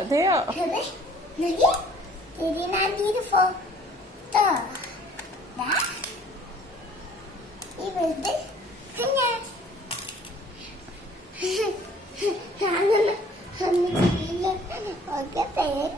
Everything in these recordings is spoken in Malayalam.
അതെയോ? ഫോട്ടോ ഇവരുടെ ഒക്കെ പേര്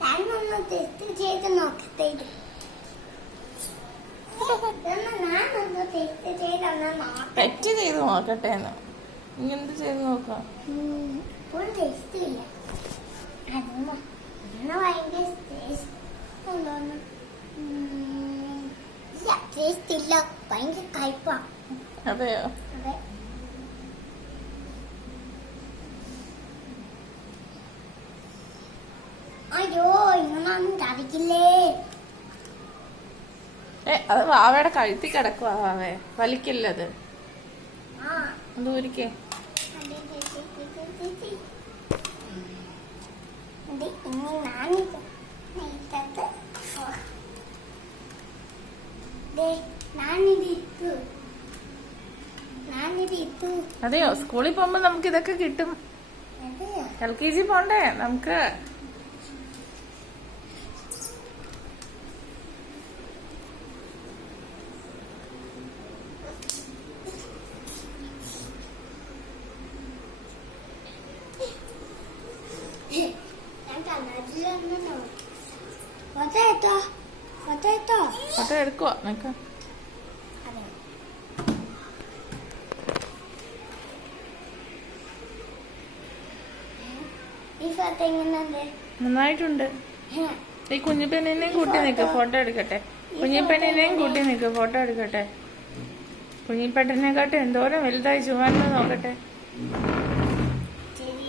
ഞാനൊന്ന് ടെസ്റ്റ് ചെയ്ത് നോക്കട്ടെ. ഞാനൊന്ന് ടെസ്റ്റ് ടെസ്റ്റ് ചെയ്ത് നോക്കട്ടെ. ഇങ്ങനത്തെ ചെയ്ത് നോക്കാം. ഒരു ടേസ്റ്റ് ഇല്ല. അതൊന്ന് ഭയങ്കര ടേസ്റ്റ് ഉണ്ടോന്ന് ടേസ്റ്റ് ഇല്ല. ഭയങ്കര കയ്പാ. അതെയോ? അതെ. അയ്യോ ഇങ്ങനൊന്നും കഴിക്കില്ലേ. അത് വാവയുടെ കഴുത്തി കിടക്കുവാ. വാവേ വലിക്കില്ലത്. ദൂരിക്കേ. അതെയോ? സ്കൂളിൽ പോകുമ്പോ നമുക്ക് ഇതൊക്കെ കിട്ടും. LKG പോണ്ടേ നമുക്ക്? ഫോട്ടോ എടുക്കുവാ നിനക്ക്. നന്നായിട്ടുണ്ട്. ഈ കുഞ്ഞിപ്പെണ്ണിനെയും കൂട്ടി നിൽക്ക്, ഫോട്ടോ എടുക്കട്ടെ. കുഞ്ഞിപ്പെണ്ണിനെയും കൂട്ടി നിൽക്ക്, ഫോട്ടോ എടുക്കട്ടെ. കുഞ്ഞിപ്പെണ്ണിനെക്കാട്ടും എന്തോരം വലുതായി ചുവന്ന് നോക്കട്ടെ. ശരി